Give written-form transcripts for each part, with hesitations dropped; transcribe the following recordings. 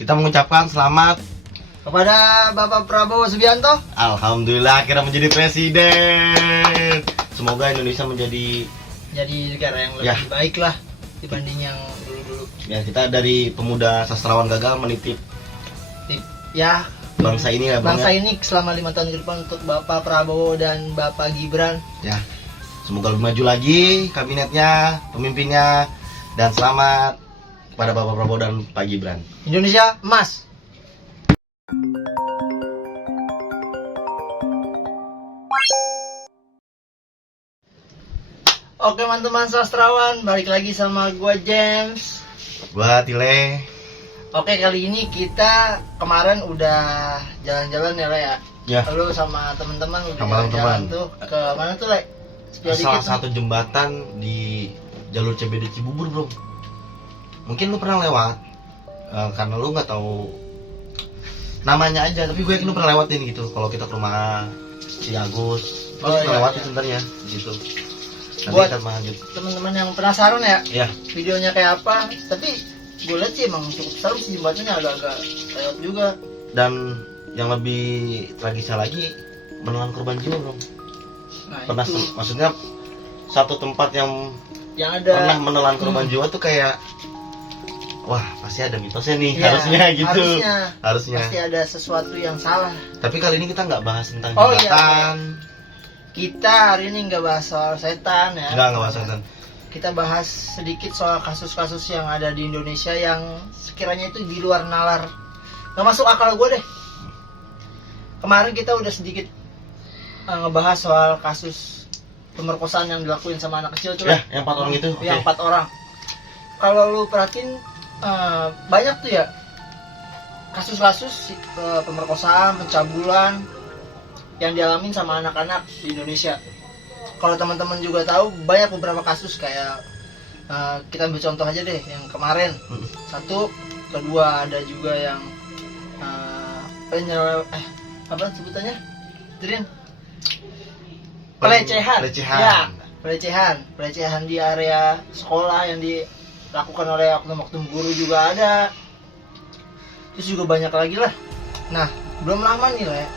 Kita mengucapkan selamat kepada Bapak Prabowo Subianto. Alhamdulillah akhirnya menjadi presiden. Semoga Indonesia menjadi negara yang lebih baik lah dibanding yang dulu-dulu. Ya, kita dari pemuda sastrawan gagal menitip ya bangsa ini ya, bangsa ini selama 5 tahun ke depan untuk Bapak Prabowo dan Bapak Gibran. Ya, semoga lebih maju lagi kabinetnya, pemimpinnya, dan selamat kepada Bapak Prabowo dan Pak Gibran. Indonesia emas. Oke teman-teman sastrawan, balik lagi sama gua James. Gua Tile. Oke, kali ini kita kemarin udah jalan-jalan ya, Le ya. Ya. Lu sama teman-teman udah Sama jalan teman-teman. tuh ke mana tuh, Le? Salah satu jembatan di jalur CBD Cibubur, Bro. Mungkin lu pernah lewat, karena lu nggak tahu namanya aja, tapi gue yakin lu pernah lewatin gitu. Kalau kita ke rumah si Agus, lu pernah lewatin sebenarnya di situ. Nanti Buat kita lanjut. teman-teman yang penasaran ya, Ya, videonya kayak apa? Tapi gue lihat sih emang cukup seru sih, jembatannya agak-agak lewat juga. dan yang lebih tragisnya lagi, menelan korban jiwa, Bro. Nah, Pernah itu maksudnya satu tempat yang yang ada pernah menelan korban jiwa tuh kayak, wah pasti ada mitosnya nih, ya, harusnya gitu. Harusnya. pasti ada sesuatu yang salah. Tapi kali ini kita nggak bahas tentang Oh, iya. jembatan. Kita hari ini nggak bahas soal setan ya. Nggak bahas tentang. Kita bahas sedikit soal kasus-kasus yang ada di Indonesia yang sekiranya itu di luar nalar, nggak masuk akal gue deh. Kemarin kita udah sedikit ngebahas soal kasus pemerkosaan yang dilakuin sama anak kecil tuh. Ya, yang 4 orang itu. Yang Oke. 4 orang. Kalau lu perhatiin banyak tuh ya kasus-kasus pemerkosaan, pencabulan yang dialamin sama anak-anak di Indonesia. Kalau teman-teman juga tahu, banyak beberapa kasus kayak kita ambil contoh aja deh yang kemarin. Satu, kedua ada juga yang apa sebutannya? Dirin? Pelecehan. Ya, pelecehan di area sekolah yang dilakukan oleh oknum-oknum guru juga ada. Terus juga banyak lagi lah. Nah, belum lama nih lah ya,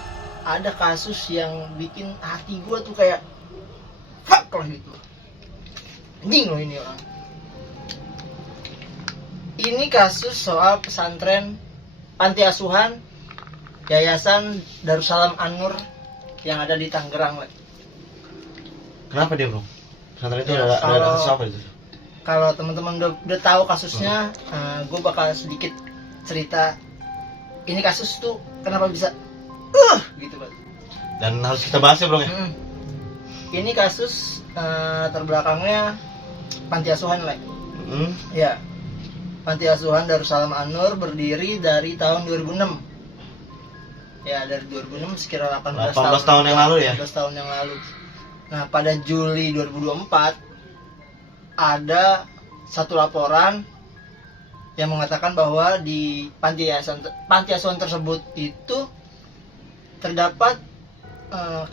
ada kasus yang bikin hati gue tuh kayak fuck lah gitu. Anjing loh ini orang. Ini kasus soal pesantren panti asuhan Yayasan Darussalam An-Nur yang ada di Tangerang. Kenapa dia, Bro? Pesantren itu Ya, ada kasus apa itu? Kalau teman-teman udah tahu kasusnya, gue bakal sedikit cerita. Ini kasus tuh kenapa bisa gitu kan. Dan harus kita bahas ya, Bro ya. Ini kasus terbelakangnya panti asuhan, Le. Ya. Panti asuhan Darussalam An-Nur berdiri dari tahun 2006. Ya, dari 2006 sekitar 18 tahun yang lalu ya. 18 tahun yang lalu. Nah, pada Juli 2024 ada satu laporan yang mengatakan bahwa di panti asuhan tersebut itu terdapat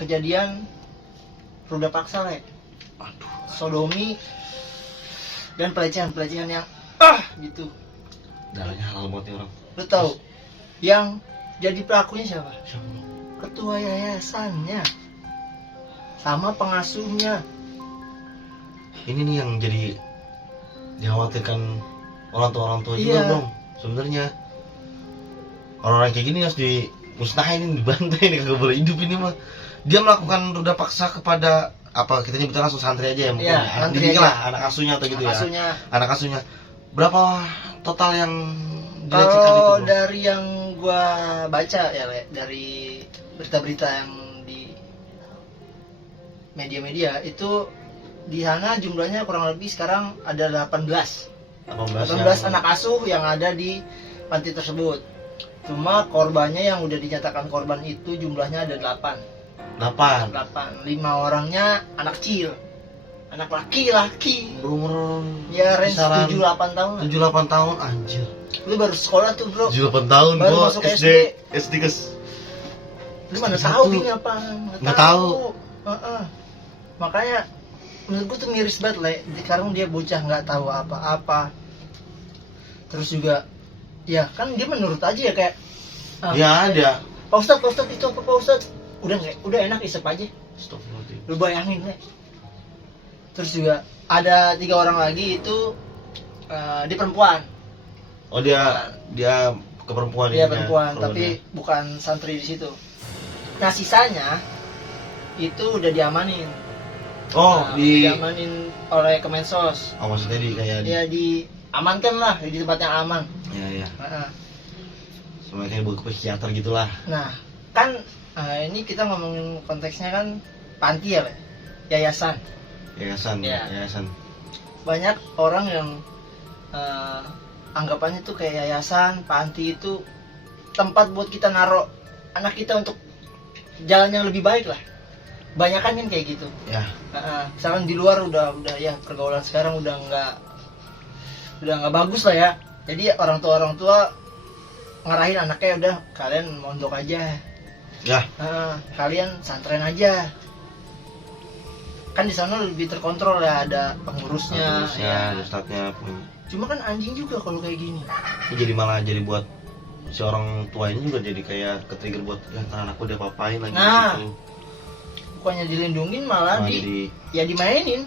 kejadian ruda paksa, Le. Sodomi dan pelecehan yang gitu. Darahnya halal banget nih orang. Lu tahu yang jadi pelakunya siapa? Siapa, Bro? Ketua yayasannya sama pengasuhnya. Ini nih yang jadi dikhawatirkan orang tua juga, Iya. Bro. Sebenarnya orang-orang kayak gini harus dimusnahin, dibantai, ini kagak boleh hidup ini mah. Dia melakukan ruda paksa kepada apa, kita nyebutnya langsung santri aja ya, mungkin Iya, anak santri didiknya aja. lah, anak asuhnya atau gitu Asuhnya. ya. Anak asuhnya. Berapa total yang dilecehkan itu, Kalau Bro? dari yang gua baca ya, Le, dari berita-berita yang di media-media itu, di sana jumlahnya kurang lebih sekarang ada 18 anak asuh yang ada di panti tersebut. Cuma korbannya yang udah dinyatakan korban itu jumlahnya ada 8. 5 orangnya anak kecil. Anak laki-laki. Berumur Ya range kisaran 7-8 tahun lah. 7-8 tahun, anjir. Lu baru sekolah tuh, Bro. 7-8 tahun, Baru Bro. masuk SD guys. Lu mana SD tahu satu. gini apa? Nggak tahu. Makanya menurut gue tuh miris banget, Le. Sekarang dia bocah nggak tahu apa-apa. Terus juga Ya kan dia menurut aja ya kayak Ya ada. Pak Ustadz itu apa Pak Ustadz? Udah enak isep aja. Astagfirullahaladzim. Lu bayangin Le. Terus juga ada 3 orang lagi itu dia perempuan. Oh dia ke perempuan Dia ininya, perempuan kalau tapi bukan santri di situ. Nah sisanya itu udah diamanin. udah Udah diamanin oleh Kemensos. maksudnya di kayak Dia diamankan lah di tempat yang aman. ya Heeh. sama kayak buku psikiater gitulah. Nah kan ini kita ngomongin konteksnya kan panti ya, Le? Yayasan. Yayasan. Iya. Yayasan. Banyak orang yang anggapannya tuh kayak yayasan, panti itu tempat buat kita naruh anak kita untuk jalan yang lebih baik lah. Banyakan kan kayak gitu. Ya. Misalkan di luar udah ya pergaulan sekarang udah nggak bagus lah ya. Jadi orang tua ngarahin anaknya udah kalian mondok aja. Ya. Kalian santren aja. Kan di sana lebih terkontrol ya, ada pengurusnya. Terusnya, ada ustadznya punya. Cuma kan anjing juga kalau kayak gini. Ini jadi malah jadi buat si orang tua ini juga jadi kayak ke-trigger buat ya ntar anakku dia apain lagi Nah, gitu. Bukannya dilindungin malah Jadi ya dimainin.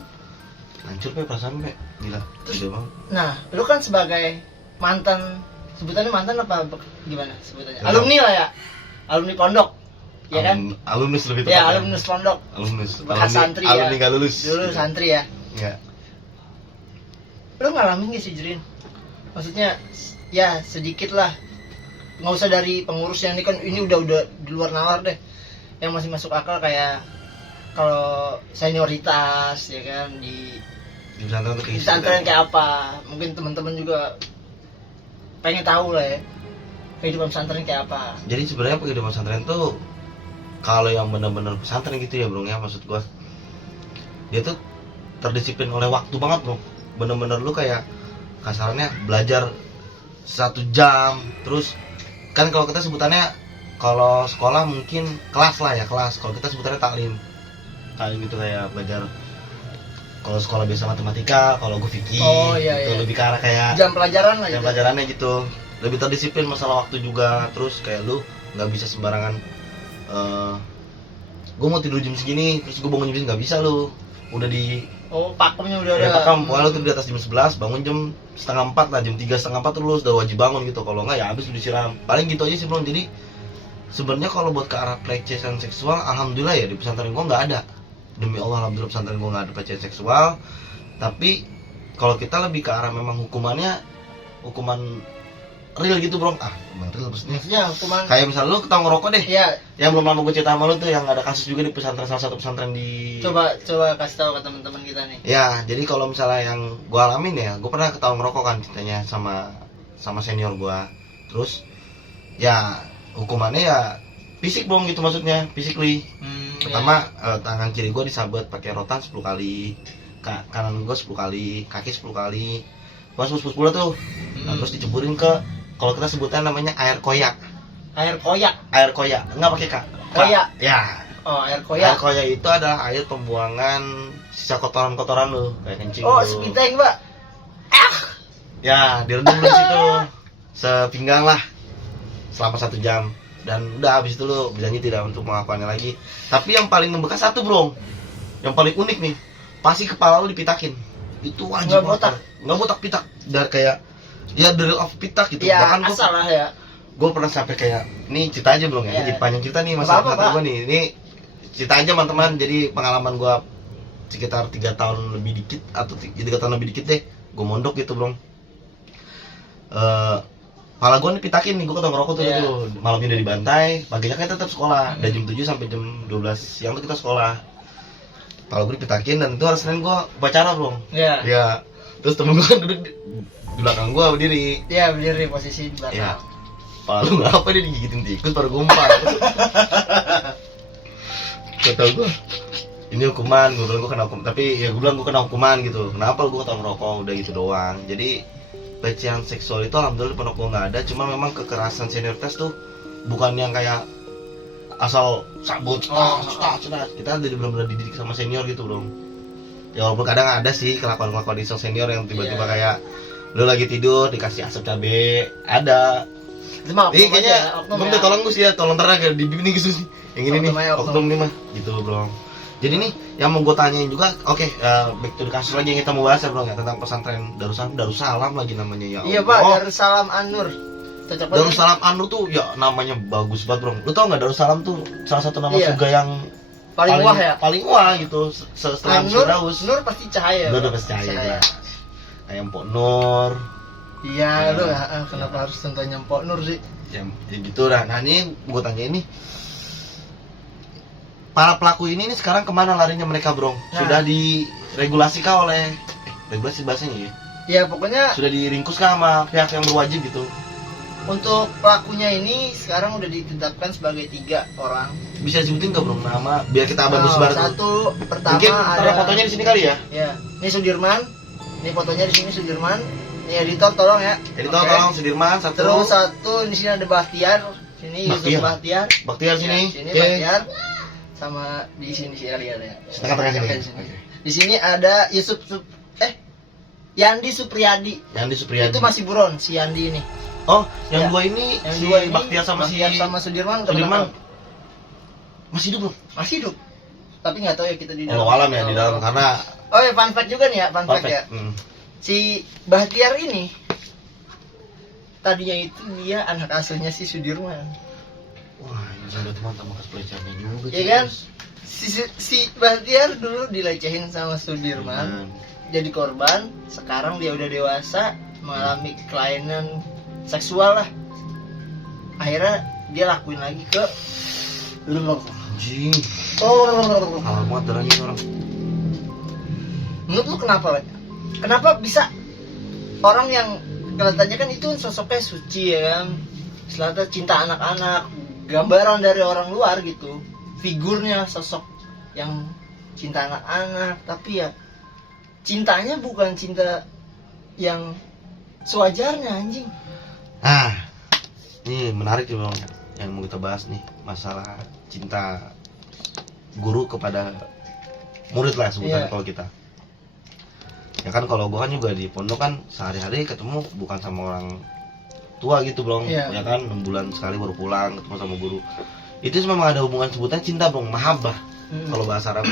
hancur pe perasaan pe. Gila, gede banget. Nah, lu kan sebagai mantan, sebutannya mantan apa gimana sebutannya? Enggak. Alumni lah ya. Alumni pondok. Ya kan? Alumnus lebih Ya, tepatnya. alumnus pondok. Alumnus. Bekas santri ya. Alumni gak lulus. Dulu santri ya. Ya. Lu ngalamin gak sih Jrin? Maksudnya ya sedikit lah. Nggak usah dari pengurus yang ini kan ini udah di luar nalar deh. Yang masih masuk akal kayak kalau senioritas ya kan di Pesantren tuh kayak gitu. pesantren kayak apa? Mungkin teman-teman juga pengen tahu lah ya. Kehidupan pesantren kayak apa? Jadi sebenarnya kehidupan pesantren tuh kalau yang benar-benar pesantren gitu ya bro ya, maksud gua dia tuh terdisiplin oleh waktu banget bro. Bener-bener lu kayak kasarannya belajar 1 jam, terus kan kalau kita sebutannya kalau sekolah mungkin kelas lah ya, kelas. Kalau kita sebutannya taklim itu kayak belajar. Kalau sekolah biasa matematika, kalau gue fikih gitu, lebih ke arah kayak jam pelajaran lah jam gitu. pelajarannya gitu, lebih terdisiplin masalah waktu juga. Terus kayak lu nggak bisa sembarangan gue mau tidur jam segini terus gue bangun jam segini, nggak bisa lu. Udah di Pakemnya udah pakem, pokoknya lu tuh di atas jam 11 bangun jam 3:30 lah, jam 3:30 tuh lu udah wajib bangun gitu. Kalau nggak ya habis lu disiram. Paling gitu aja sih bro. Jadi sebenarnya kalau buat ke arah pelecehan seksual, alhamdulillah ya di pesantren gua nggak ada. Demi Allah, alhamdulillah pesantren gua nggak ada pelecehan seksual. Tapi kalau kita lebih ke arah memang hukuman real gitu bro. Hukuman real maksudnya. maksudnya hukuman Kayak misalnya lu ketahuan ngerokok deh. ya. Yang belum lama gue cerita sama lu tuh yang ada kasus juga di pesantren, salah satu pesantren di. Coba kasih tahu ke teman-teman kita nih. Ya, jadi kalau misalnya yang gue alamin ya, gue pernah ketahuan ngerokok kan ceritanya sama senior gue. Terus ya hukumannya ya fisik bro gitu, maksudnya physically. Pertama tangan kiri gue disabet pakai rotan 10 kali, kanan gue 10 kali, kaki 10 kali, pas 10 tuh. Nah, terus diceburin ke, kalau kita sebutnya namanya air koyak. Air koyak. Nggak pakai kak. Koyak. Ya. Oh, air Air koyak. koyak itu adalah air pembuangan sisa kotoran-kotoran lu, kayak kencing. Oh, lu. sepinteng, Mbak. Ya, direndam di situ sepinggang lah selama 1 jam. Dan udah habis itu lu berjanji tidak untuk melakukannya lagi. Tapi yang paling membekas satu bro, yang paling unik nih, pasti kepala lu dipitakin. Itu wajib. Nggak botak pitak, dari kayak ya drill of pitak gitu. Ya, Bahkan asal lah ya. gue pernah sampai kayak, ini cerita aja belum ya, Ya. jadi panjang cerita nih masalah Apa-apa, pesantren gue nih. Ini cerita aja teman-teman. Jadi pengalaman gue sekitar 3 tahun lebih dikit atau 3 tahun lebih dikit deh, gue mondok gitu bro. Kepala gue nih pitakin nih, gue ketemu ngerokok tuh, Yeah. tuh malamnya udah dibantai, paginya kan tetap sekolah. Dari jam 7 sampai jam 12 siang tuh kita sekolah. Kepala gue dipitakin dan itu hari Senin gue upacara bro. Iya. Ya, terus temen gue kan duduk di belakang gue berdiri. Iya, berdiri posisi di belakang. Ya, Pak lu ngapa dia digigitin tikus pada gumpal. Kata gue, ini hukuman, gue bilang gue kena hukuman. Tapi ya gue bilang gue kena hukuman gitu. Kenapa gue ketemu ngerokok, udah gitu doang. Jadi pelecehan seksual itu alhamdulillah di pondok gue nggak ada. Cuma memang kekerasan senioritas tuh bukan yang kayak asal sabut, cetak. Kita jadi benar-benar dididik sama senior gitu bro. Ya walaupun kadang ada sih kelakuan-kelakuan di senior yang tiba-tiba Yeah. kayak Lu lagi tidur dikasih asap cabe, ada. Itu mah Ini oknum kayaknya aja, oknum Bang ya. tolong Gus ya, tolong terang ya di ini Gus. Yang ini nih, Oknum aja, oknum. oknum nih mah. Gitu, Bro. Jadi nih yang mau gue tanyain juga, oke, back to the kasus lagi yang kita mau bahas ya, Bro, ya, tentang pesantren Darussalam lagi namanya ya. Iya Pak, Darussalam An-Nur. Cocok banget. Darussalam An-Nur tuh ya namanya bagus banget, Bro. Lu tau nggak Darussalam tuh salah satu nama Iya. surga yang Paling wah ya. Paling wah gitu setelah An-Nur, Firdaus. Nur pasti cahaya. Nur Pak. udah pasti cahaya. Kayak Mpok Nur. Iya, Ya. lu kenapa harus contohnya Mpok Nur sih? Ya gitu dah. Nah ini gue tanya ini, para pelaku ini nih sekarang kemana larinya mereka, Bro? Nah. Sudah diregulasi kah oleh regulasi bahasanya ya? Ya pokoknya Sudah diringkus kah sama pihak yang berwajib gitu? untuk pelakunya ini sekarang udah ditetapkan sebagai 3 orang. Bisa disebutin nggak, Bro, nama biar kita abang sebar tuh? Satu pertama Mungkin ada taruh fotonya di sini kali ya? Ya, ini Sudirman. Ini fotonya di sini Sudirman. Ini editor tolong ya. Jadi Oke. tolong Sudirman satu. Terus satu di sini ada Bahtiar. Sini Yusuf Bahtiar. Bahtiar. Baktiar sini. Ya, sini Oke. Bahtiar. Sama di sini sih lihat ya. Tengah-tengah sini. Oke, di sini. Oke. Di sini ada Yandi Supriyadi. Yandi Supriyadi. Itu masih buron si Yandi ini. Oh, yang Ya. dua ini Yang si dua ini Baktiar sama Bahtiar si sama Sudirman Sudirman kenapa? masih hidup, Bro. Masih hidup. Tapi nggak tahu ya kita di dalam. Allah alam ya di dalam karena Oh ya, fun fact juga nih ya, fun fact ya. Si Bahtiar ini tadinya itu dia anak asuhnya si Sudirman. Wah, ini sudah mantap makas pelecehannya juga. Iya kan? Si Bahtiar dulu dilecehin sama Sudirman, jadi korban. Sekarang dia udah dewasa, mengalami kelainan seksual lah. Akhirnya dia lakuin lagi ke Anjing. Oh, Halal banget darahnya orang. menurut lu kenapa, Le? Kenapa bisa orang yang kelihatannya kan itu sosoknya suci ya kan, selata cinta anak-anak, gambaran dari orang luar gitu, figurnya sosok yang cinta anak-anak, tapi ya cintanya bukan cinta yang sewajarnya anjing. Ah, ini menarik nih, Bang, yang mau kita bahas nih, masalah cinta guru kepada murid lah sebutannya. Iya. Kalau kita ya kan, kalau gua kan juga di pondok kan sehari-hari ketemu bukan sama orang tua gitu, Bro. Iya. Ya kan 6 bulan sekali baru pulang ketemu sama guru. Itu memang ada hubungan sebutan cinta, Bro, mahabbah. Kalau bahasa Arab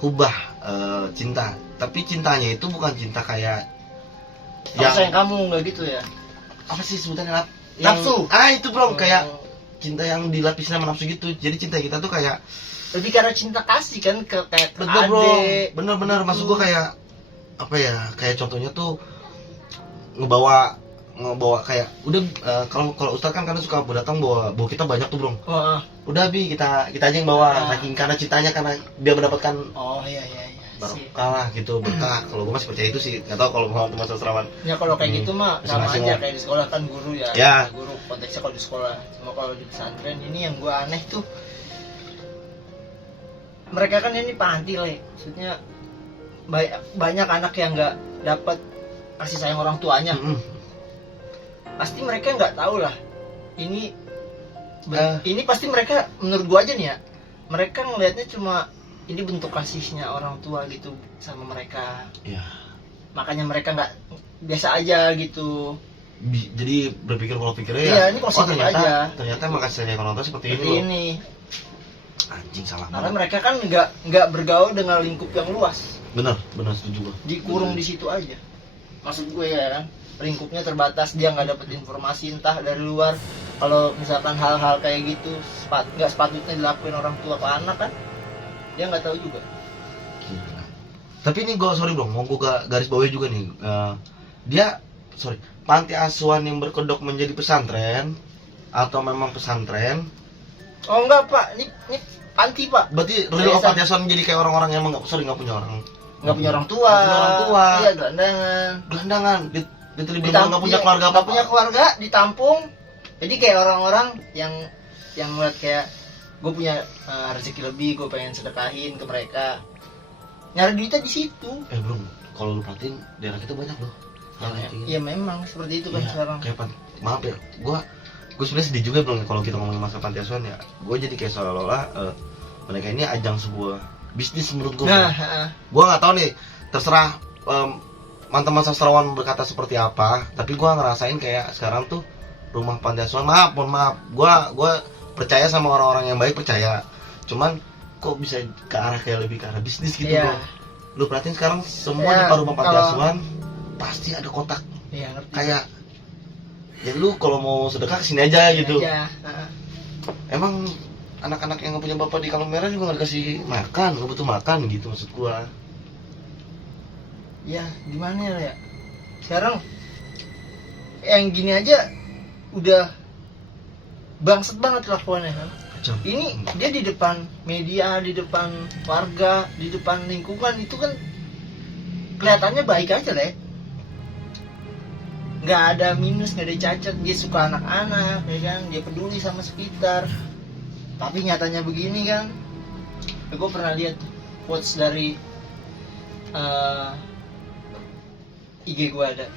hubah, cinta. Tapi cintanya itu bukan cinta kayak Yang sayang kamu nggak gitu ya? apa sih sebutannya, Nafsu. Itu, Bro, kayak cinta yang dilapisi sama nafsu gitu. Jadi cinta kita tuh kayak lebih karena cinta kasih kan, kayak ke bener, Bro. adek. Bener-bener maksud gua kayak apa ya? Kayak contohnya tuh ngebawa kayak udah, kalau Ustadz kan kadang suka datang bawa kita banyak tuh, Bro. Oh, Udah Bi, kita aja yang bawa, saking karena cintanya, karena dia mendapatkan oh iya. barokah lah gitu, berkah. Kalau gua masih percaya itu sih. Enggak tahu kalau mau teman sastrawan. Ya kalau kayak gitu mah sama Masing-masing aja lah. kayak di sekolah kan guru ya. Ya. Guru konteksnya kalau di sekolah. Cuma kalau di pesantren ini yang gua aneh tuh, mereka kan ini panti lah. Maksudnya banyak anak yang nggak dapat kasih sayang orang tuanya. Pasti mereka nggak tahu lah. Ini pasti mereka, menurut gua aja nih ya, mereka ngelihatnya cuma ini bentuk kasihnya orang tua gitu sama mereka. Iya. Makanya mereka nggak biasa aja gitu. Jadi berpikir kalau pikirnya Iya, ini positif aja. Ternyata makasih sayang orang tua seperti Seperti ini, loh. ini. Anjing, salah Karena banget. mereka kan nggak bergaul dengan lingkup yang luas, Bener setuju gua. dikurung di situ aja. Maksud gue ya kan, lingkupnya terbatas, dia nggak dapet informasi entah dari luar. Kalau misalkan hal-hal kayak gitu nggak sepatutnya dilakuin orang tua ke anak kan, dia nggak tahu juga. Gila. Tapi ini gue sorry, Bro, mau gue garis bawahi juga nih. Panti asuhan yang berkedok menjadi pesantren atau memang pesantren? Oh enggak Pak, ini panti Pak. Berarti real panti asuhan jadi kayak orang-orang yang nggak punya orang. Nggak punya orang tua. Nggak punya orang tua. Iya, gelandangan. Gelandangan, nggak punya keluarga nggak punya keluarga, ditampung. Jadi kayak orang-orang yang ngeliat kayak gue punya rezeki lebih, gue pengen sedekahin ke mereka, nyari duitnya di situ. Bro, kalau lu perhatiin daerah kita banyak loh. Iya memang seperti itu kan sekarang. Kayak maaf ya, gue sebenarnya sedih juga, Bro, kalau kita ngomongin masalah panti asuhan ya. Gue jadi kayak seolah-olah mereka ini ajang sebuah bisnis menurut gue. Gue nggak tahu nih, terserah teman-teman sastrawan berkata seperti apa, tapi gue ngerasain kayak sekarang tuh rumah panti asuhan, mohon maaf, gue percaya sama orang-orang yang baik, percaya, cuman kok bisa ke arah kayak lebih ke arah bisnis gitu Iya. bro. Lu perhatiin sekarang semua Ya, depan rumah panti kalau- asuhan pasti ada kotak Iya, ngerti. kayak ya lu kalau mau sedekah kesini aja gitu. Aja. Heeh. Emang anak-anak yang punya bapak di Kalung Merah juga nggak dikasih makan, nggak butuh makan gitu maksud gua. Ya, gimana ya? Sekarang yang gini aja udah bangsat banget kelakuannya kan. Macam Ini dia di depan media, di depan warga, di depan lingkungan itu kan kelihatannya baik aja lah. Nggak ada minus, nggak ada cacat, dia suka anak-anak, ya kan, dia peduli sama sekitar. Tapi nyatanya begini kan. Gue pernah lihat quotes dari IG gue ada,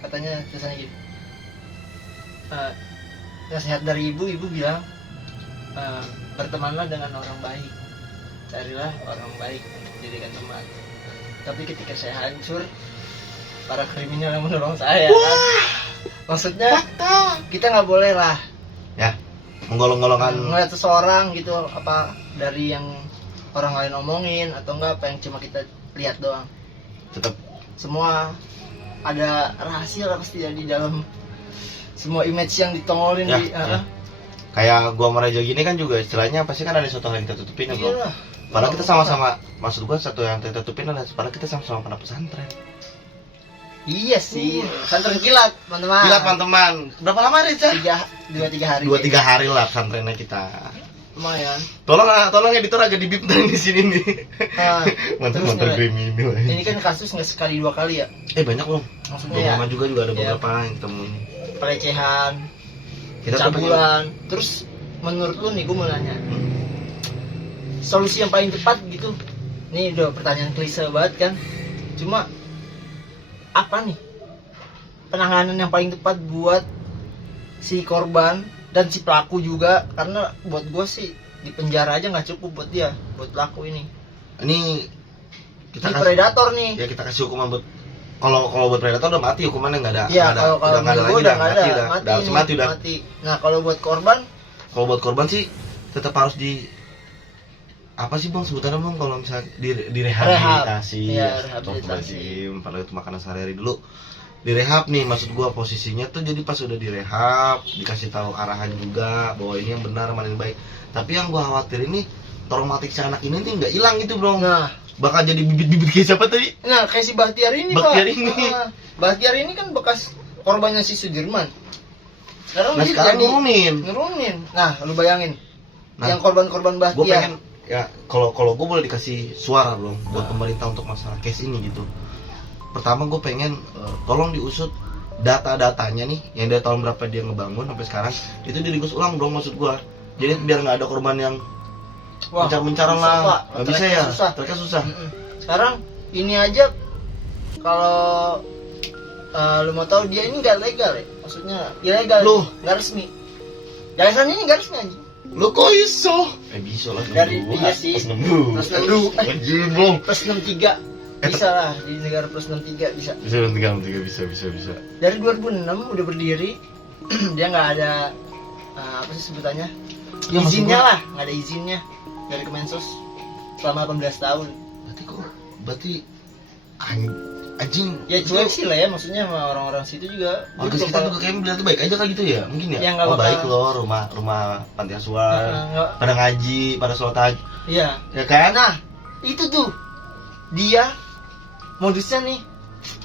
katanya tulisannya gitu. Nasihat dari ibu bilang, bertemanlah dengan orang baik, carilah orang baik untuk jadikan teman. Tapi ketika saya hancur, para kriminal yang menolong saya kan? Maksudnya kita nggak boleh lah ya menggolong-golongkan. ngeliat seseorang gitu apa dari yang orang lain omongin atau enggak apa yang cuma kita lihat doang. Tetap Semua ada rahasia lah pasti ya di dalam semua image yang ditongolin ya, di ya. Kayak gua sama Raja gini kan juga istilahnya pasti kan ada suatu hal yang kita tutupin ya bro. Iyalah. Padahal kita sama-sama, maksud gua satu yang kita tutupin adalah padahal kita sama-sama pernah pesantren. Iya sih, pesantren kilat teman-teman. Gila teman-teman, berapa lama Reza? 2-3 hari. 2-3 hari lah pesantrennya kita. Lumayan. Tolong editor agak dibip di sini nih. Nah, Mantan terus kriminal. ini kan kasus nggak sekali 2 kali ya. Banyak loh. Maksudnya Di ya, rumah juga ada Ya. beberapa yang temuin. pelecehan, Kita tuh pengen- pencabulan. Terus menurut lu nih gue mau nanya, solusi yang paling tepat gitu. Ini udah pertanyaan klise banget kan. Cuma apa nih penanganan yang paling tepat buat si korban dan si pelaku juga, karena buat gue sih di penjara aja nggak cukup buat dia, buat pelaku ini. Ini kita Ini kasih, predator nih. ya kita kasih hukuman buat kalau buat predator udah mati hukumannya nggak ada. Iya, nggak ada, kalau udah nggak ada menurut lagi gua udah nggak mati ada, udah harus nih, mati udah. mati. Nah kalau buat korban, Kalau buat korban sih tetap harus di apa sih bang sebutannya bang kalau misalnya direhabilitasi. Iya, Astagfirullahaladzim, rehabilitasi. padahal itu makanan sehari-hari dulu. Direhab nih maksud gua posisinya tuh jadi pas udah direhab dikasih tahu arahan juga bahwa ini yang benar mana yang baik. Tapi yang gua khawatir ini traumatik si anak ini nih nggak hilang gitu bro. nah Bakal jadi bibit-bibit kayak siapa tadi? kayak si Bahtiar ini Bahtiar Pak. ini. Bahtiar ini kan bekas korbannya si Sudirman. Sekarang Nah dia sekarang jadi nurunin. Nah lu bayangin, Nah, yang korban-korban gue Bahtiar. pengen ya kalau gue boleh dikasih suara belum buat pemerintah untuk masalah case ini gitu. Pertama gue pengen tolong diusut data-datanya nih yang dari tahun berapa dia ngebangun sampai sekarang itu diringkus ulang dong maksud gue. Jadi biar nggak ada korban yang Wah, mencar-mencaran susah, lah. Pak. Nggak bisa Tracknya ya. susah. Tracknya susah. Mm-mm. Sekarang ini aja kalau lu mau tahu dia ini nggak legal ya, maksudnya ilegal, Loh. nggak resmi. Yayasan ini nggak resmi anjing. Lo kok iso? Bisa lah. Dari iya sih. Plus 62. Anjir bang. Plus 63 bisa lah di negara plus 63 bisa. Bisa. Dari 2006 udah berdiri, dia nggak ada apa sih sebutannya, Ya, maksud izinnya gua- lah, nggak ada izinnya dari Kemensos selama 18 tahun. Berarti anjing. Ya cuek sih lah ya, maksudnya sama orang-orang situ juga. Warga sekitar juga kayaknya bilang tuh baik aja kali gitu ya, mungkin ya. Ya, nggak Oh bakal. baik loh, rumah panti asuhan, nggak, pada ngaji, pada sholat tahajud, iya. ya kan? Nah itu tuh dia modusnya nih,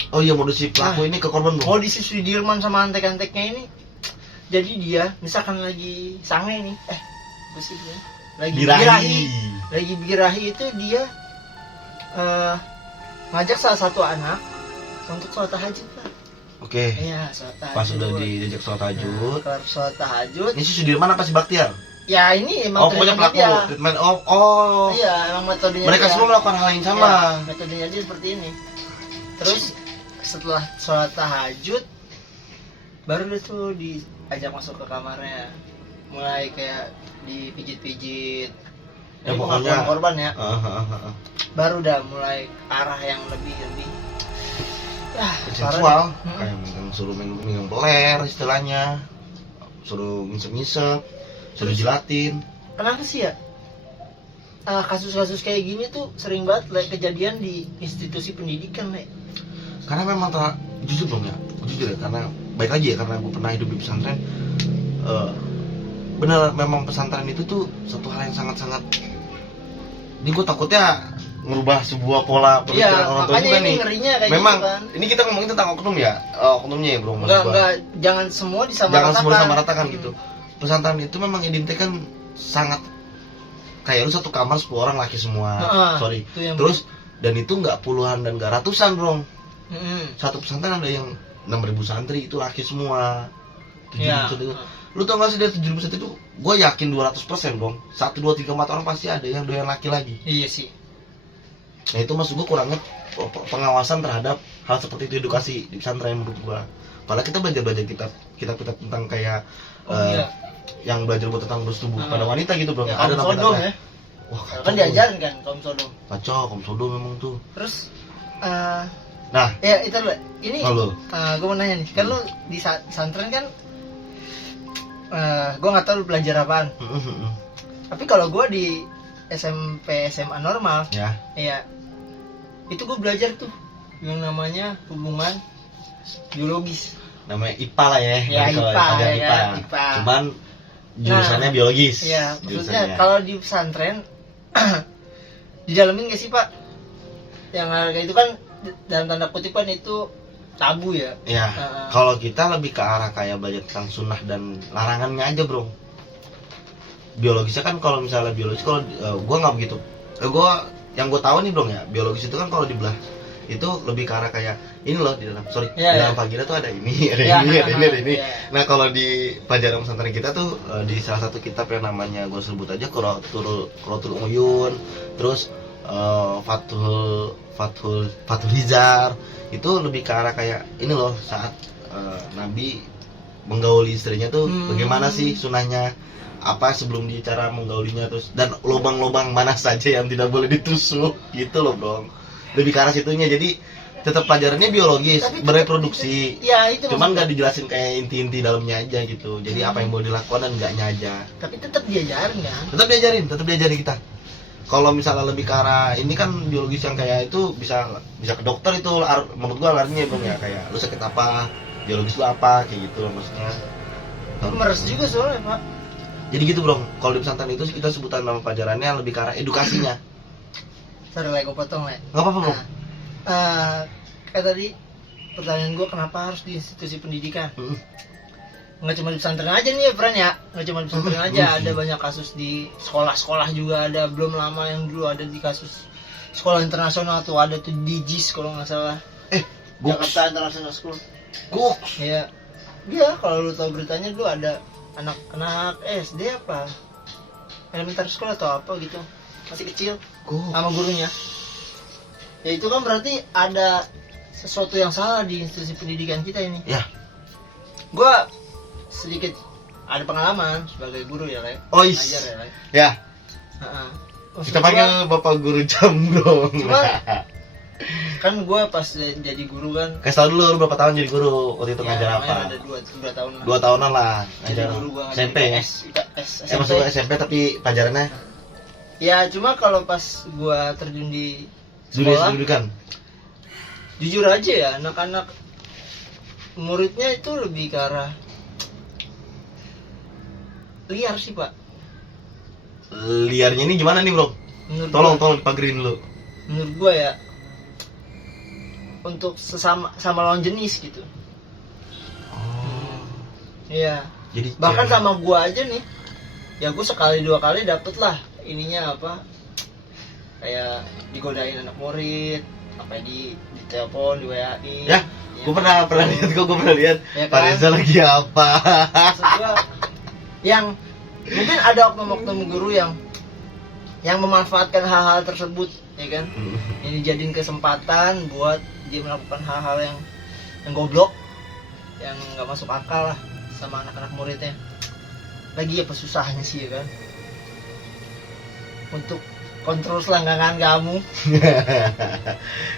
Oh iya modus si pelaku ini ke korban bro. modus si Sudirman sama antek-anteknya ini. Jadi dia misalkan lagi sange nih, apa sih dia? Lagi birahi itu dia ngajak salah satu anak untuk sholat tahajud lah. Oke. Iya, sholat tahajud. Pas udah diajak sholat tahajud. Kelar sholat tahajud. Ini si Sudirman apa si Baktiar? Ya ini emang Oh pokoknya treatment pelaku. dia. Treatment. Oh. Iya, emang metodenya Mereka dia. semua melakukan hal yang sama. Ya, metodenya dia seperti ini. Terus setelah sholat tahajud baru dia tuh diajak masuk ke kamarnya, mulai kayak dipijit-pijit. Ya, Ini pokoknya- pengakuan korban ya. Ah. Baru udah mulai arah yang lebih sensual, parah. kayak suruh minum peler istilahnya, suruh ngisep-ngisep, suruh jilatin. Kenapa sih ya? Kasus-kasus kayak gini tuh sering banget kejadian di institusi pendidikan, Le. Karena memang jujur dong ya, karena baik lagi ya, karena gue pernah hidup di pesantren. Bener, memang pesantren itu tuh satu hal yang sangat-sangat, ini gue takutnya ngerubah sebuah pola pemikiran orang tua juga nih. Ngerinya kayak memang gitu kan. ini kita ngomongin tentang oknum ya, oknumnya ya bro, maksud gua. Enggak, jangan semua disamaratakan gitu. Pesantren itu memang identik kan sangat kayak lu satu kamar 10 orang laki semua. Sorry. Terus dan itu nggak puluhan dan nggak ratusan bro. Satu pesantren ada yang 6.000 santri itu laki semua. 7.000 itu. Lu tau gak sih dari 7.000 itu, gue yakin 200% bro. 1, 2, 3, 4 orang pasti ada yang doyan laki lagi. Iya sih. Nah itu maksud gue kurangnya pengawasan terhadap hal seperti itu, edukasi di pesantren menurut gue. Padahal kita belajar kitab tentang kayak yang belajar buat tentang bersetubuh pada wanita gitu bro. Ya, ada kaum Sodom ya. Wah, kan diajarin kan kaum Sodom. Kacau, kaum Sodom memang tuh. Terus nah ya itu loh, ini gue mau nanya nih, kan lu di pesantren kan, gue nggak tahu lu belajar apaan. Tapi kalau gue di SMP SMA normal ya itu gue belajar tuh yang namanya hubungan biologis, namanya IPA lah ya. IPA. Cuman jurusannya biologis. Iya, maksudnya kalau di pesantren didalamin gak sih Pak? Yang kayak itu kan dalam tanda kutip kan itu tabu ya. Iya. Kalau kita lebih ke arah kayak belajar tentang sunnah dan larangannya aja bro. Biologisnya kan kalau misalnya biologis, kalau gue nggak begitu. Yang gue tahu nih bro ya, biologis itu kan kalau dibelah itu lebih ke arah kayak ini loh di dalam vagina tuh ada ini, ada ini. Nah kalau di pelajaran pesantren kita tuh di salah satu kitab yang namanya gue sebut aja Qurratul Uyun, terus Fathul Hizar, itu lebih ke arah kayak ini loh, saat Nabi menggauli istrinya tuh bagaimana sih sunahnya, apa sebelum dia cara menggaulinya, terus dan lubang-lubang mana saja yang tidak boleh ditusuk gitu loh bro. Lebih ke arah situnya, jadi tetap pelajarannya biologis, bereproduksi. Ya, itu cuman nggak dijelasin kayak inti-inti dalamnya aja gitu. Jadi apa yang boleh dilakukan dan enggaknya aja. Tapi tetap diajarin kan? Tetap diajarin kita. Kalau misalnya lebih ke arah ini kan biologis yang kayak itu bisa ke dokter itu, menurut gua larinya bang ya, kayak lu sakit apa, biologis lu apa, kayak gitu loh maksudnya. Meres juga soalnya Pak. Jadi gitu bro, kalau di pesantren itu kita sebutan nama pelajarannya lebih ke arah edukasinya. Sorry gue potong Gak apa-apa bro. Kayak tadi pertanyaan gue, kenapa harus di institusi pendidikan? Nggak cuma di pesantren aja nih ya Fran ya, nggak cuma di pesantren aja, ada banyak kasus di sekolah-sekolah juga ada. Belum lama yang dulu ada di kasus sekolah internasional tuh, ada tuh di JIS kalau nggak salah, Jakarta International School. Iya, kalau lu tahu beritanya dulu ada anak SD apa elementar sekolah atau apa gitu, masih kecil, sama gurunya. Ya itu kan berarti ada sesuatu yang salah di institusi pendidikan kita ini. Ya. Gue sedikit ada pengalaman sebagai guru ya, Le. Ngajar ya, Le. Ya. Kita panggil Bapak Guru Jambro. Cuma kan gue pas jadi guru kan. Kasih tau dulu, lu berapa tahun jadi guru waktu itu ngajar apa? Ada 2 tahun lah. 2 tahunan lah ngajar guru gua SMP. SMP. Masuk SMP tapi pelajarannya? Ya cuma kalau pas gue terjun di sekolah, jujur aja ya, anak-anak muridnya itu lebih ke arah liar sih Pak. Liarnya ini gimana nih bro? Tolong dipagerin dulu. Menurut gue ya, untuk sama lawan jenis gitu. Iya. Jadi bahkan sama gue aja nih, ya gue sekali 2 kali dapet lah ininya apa, kayak digodain anak murid, apa di telepon, di WA-in. Ya, gue pernah lihat ya, Pak Reza lagi apa. Maksud gue, yang mungkin ada oknum-oknum guru yang memanfaatkan hal-hal tersebut, ya kan? Ini jadiin kesempatan buat dia melakukan hal-hal yang goblok, yang nggak masuk akal lah sama anak-anak muridnya. Lagi apa susahnya sih ya kan? Untuk kontrol selangkangan kamu.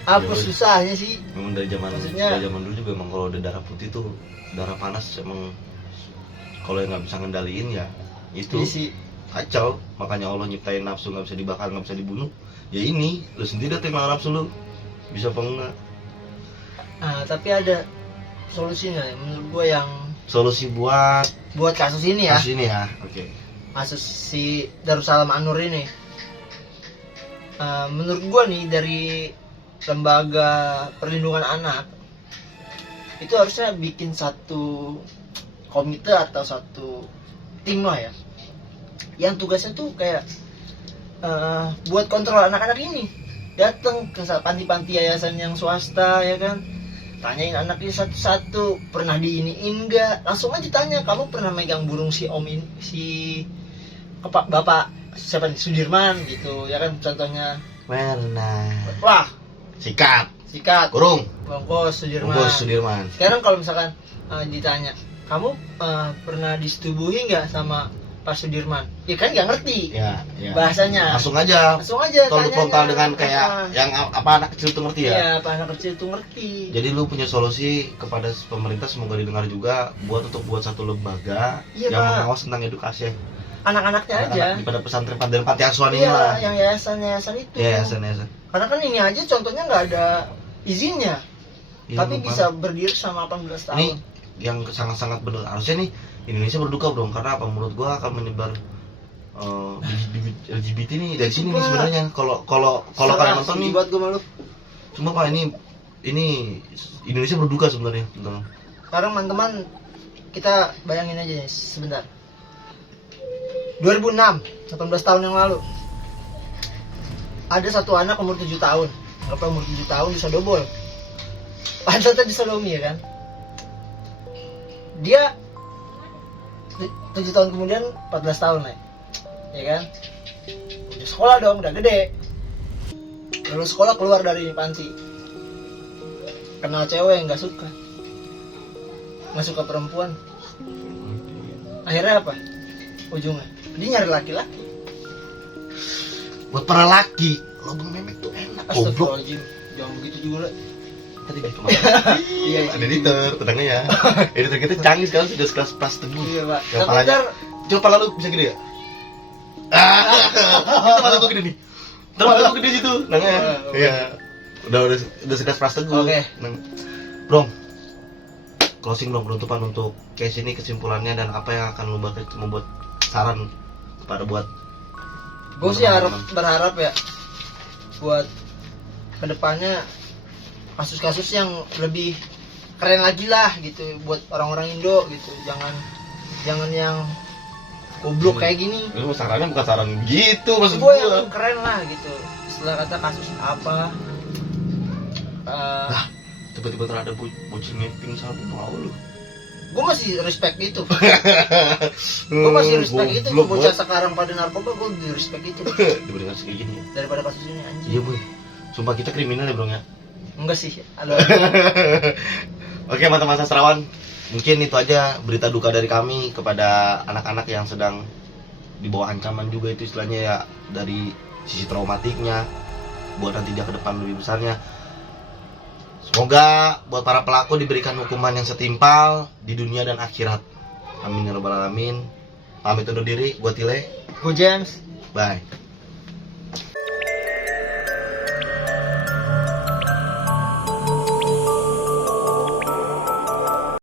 Apa Ya, susahnya sih? memang dari Maksudnya- dari zaman dulu juga emang kalau udah darah putih tuh darah panas emang kalau yang nggak bisa ngendaliin ya itu Iya sih. kacau. Makanya Allah nyiptain nafsu nggak bisa dibakar, nggak bisa dibunuh. Ya ini lu sendiri tuh yang nafsu lu bisa apa enggak. Nah, tapi ada solusinya ya, menurut gua yang Solusi buat buat kasus ini ya. kasus ini ya, oke. Kasus si Darussalam An-Nur ini. Menurut gua nih dari lembaga perlindungan anak itu harusnya bikin satu komite atau satu tim lah ya, yang tugasnya tuh kayak buat kontrol anak-anak ini, datang ke panti-panti yayasan yang swasta ya kan, tanyain anaknya satu-satu, pernah diiniin enggak, langsung aja tanya, kamu pernah megang burung si om ini, si bapak siapa nih, Sudirman gitu ya kan, contohnya. Pernah. Wah, Sikat. sikat Kurung. bongkos Sudirman. Bungkus Sudirman. Sekarang kalau misalkan ditanya, kamu pernah disetubuhi nggak sama Pak Sudirman? Ya kan nggak ngerti Ya, ya. bahasanya. Langsung aja. Langsung aja Tolong tanyanya. frontal dengan kayak Ah, yang apa anak kecil tuh ngerti ya. iya, Pak anak kecil tuh ngerti. Jadi lu punya solusi kepada pemerintah, semoga didengar juga, untuk buat satu lembaga Iya, yang Pak. mengawas tentang edukasi Anak-anaknya aja. anak-anak di pada pesantren dan panti asuhan ini Iya, lah. yang yayasan-yayasan itu. Ya, yayasan. Karena kan ini aja contohnya nggak ada izinnya, Iya, tapi lupa. bisa berdiri sama 18 tahun. Ini yang sangat-sangat benar. Harusnya nih Indonesia berduka bro, karena apa? Menurut gua akan menyebar bibit LGBT nih dari sini nih Pak. sebenarnya. Kalau kalian nonton nih, buat gue malu. cuma Pak ini Indonesia berduka sebenarnya. Betul. Sekarang teman-teman, kita bayangin aja nih sebentar. 2006, 18 tahun yang lalu, ada satu anak umur 7 tahun, apa umur 7 tahun disodobol, pantatnya disodomi ya kan. Dia 7 tahun kemudian 14 tahun lah, ya kan. Udah sekolah dong, udah gede. Lulus sekolah, keluar dari panti, kenal cewek yang nggak suka perempuan. Akhirnya apa ujungnya? Dia nyari laki-laki. Buat para laki, lo memek tuh enak. Goblok. Astagfirullahaladzim, jangan begitu juga lah. Tadi dia kemana? Iya, Ada editor, tenangnya ya. Editor kita canggih sekarang, sudah sekelas Pras Teguh. Iya pak. Yang Tapi palanya, ntar coba pala lu bisa gede ya? Itu mata gua gede nih. Ntar mata gua gede situ. Nangnya. Oke. Iya. Udah sekelas Pras Teguh. Oke. Bro, closing dong, penutupan untuk case ini, kesimpulannya dan apa yang akan lu membuat saran kepada buat gue sih teman-teman. berharap ya buat kedepannya kasus-kasus yang lebih keren lagi lah gitu buat orang-orang Indo gitu. Jangan yang goblok kayak gini. Lu sarannya bukan saran gitu maksud Gue gua. yang keren lah gitu. Setelah kata kasus apa, Tiba-tiba terhadap bocil ngeping sabu mau lu. gue masih respect itu. Gue masih respect itu. Goblok Bocah banget. sekarang pada narkoba, gue lebih respect itu Dibanding kasus kayak gini ya. daripada kasus ini anjing. Iya boy. Sumpah kita kriminal ya bro ya. Enggak sih. Halo. Oke teman-teman sastrawan, mungkin itu aja berita duka dari kami kepada anak-anak yang sedang di bawah ancaman juga, itu istilahnya ya, dari sisi traumatiknya buat nanti dia ke depan lebih besarnya. Semoga buat para pelaku diberikan hukuman yang setimpal di dunia dan akhirat. Amin ya rabbal alamin. Pamit undur diri, gua Tile. Go James. Bye.